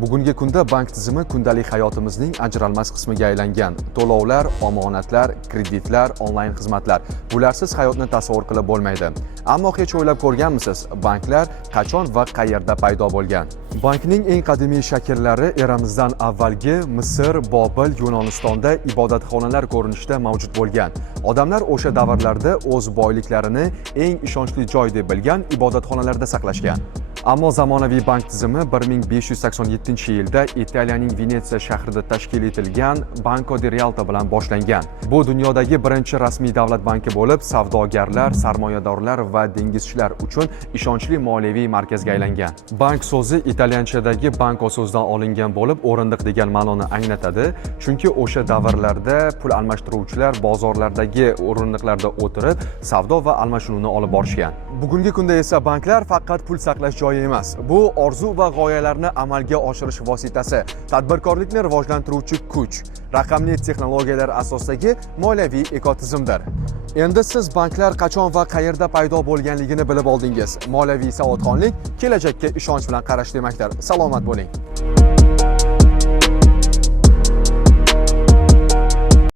Bugungi kunda bank tizimi kundalik hayotimizning ajralmas qismiga aylangan. To'lovlar, omonatlar, kreditlar, onlayn xizmatlar. Bularsiz hayotni tasavvur qilib bo'lmaydi. Ammo hech o'ylab ko'rganmisiz, banklar qachon va qayerda paydo bo'lgan? Bankning eng qadimiy shakllari eramizdan avvalgi Misr, Bobil, Yunonistonda ibodatxonalar ko'rinishida mavjud bo'lgan. Odamlar o'sha davrlarda o'z boyliklarini eng ishonchli joy deb bilgan ibodatxonalarda saqlashgan. Ammo zamonaviy bank tizimi 1587-yilda Italiyaning Venetsiya shahrida tashkil etilgan Banco di Rialto bilan boshlangan. Bu dunyodagi birinchi rasmiy davlat banki bo'lib, savdogarlar, sarmoyadorlar va dengizchilar uchun ishonchli moliyaviy markazga aylangan. Bank so'zi italyanchadagi banko so'zidan olingan bo'lib, o'rindiq degan ma'noni anglatadi, chunki o'sha davrlarda pul almashtiruvchilar bozorlardagi o'rindiqlarda o'tirib, savdo va almashinuvni olib borishgan. Bugungi kunda esa banklar faqat pul saqlash joyi emas, bu orzu va g'oyalarni amalga oshirish vositasi, tadbirkorlikni rivojlantiruvchi kuch, raqamli texnologiyalar asosidagi moliyaviy ekotizimdir. Endi siz banklar qachon va qayerda paydo bo'lganligini bilib oldingiz. Moliyaviy savodxonlik kelajakka ishonch bilan qarash demakdir. Salomat bo'ling.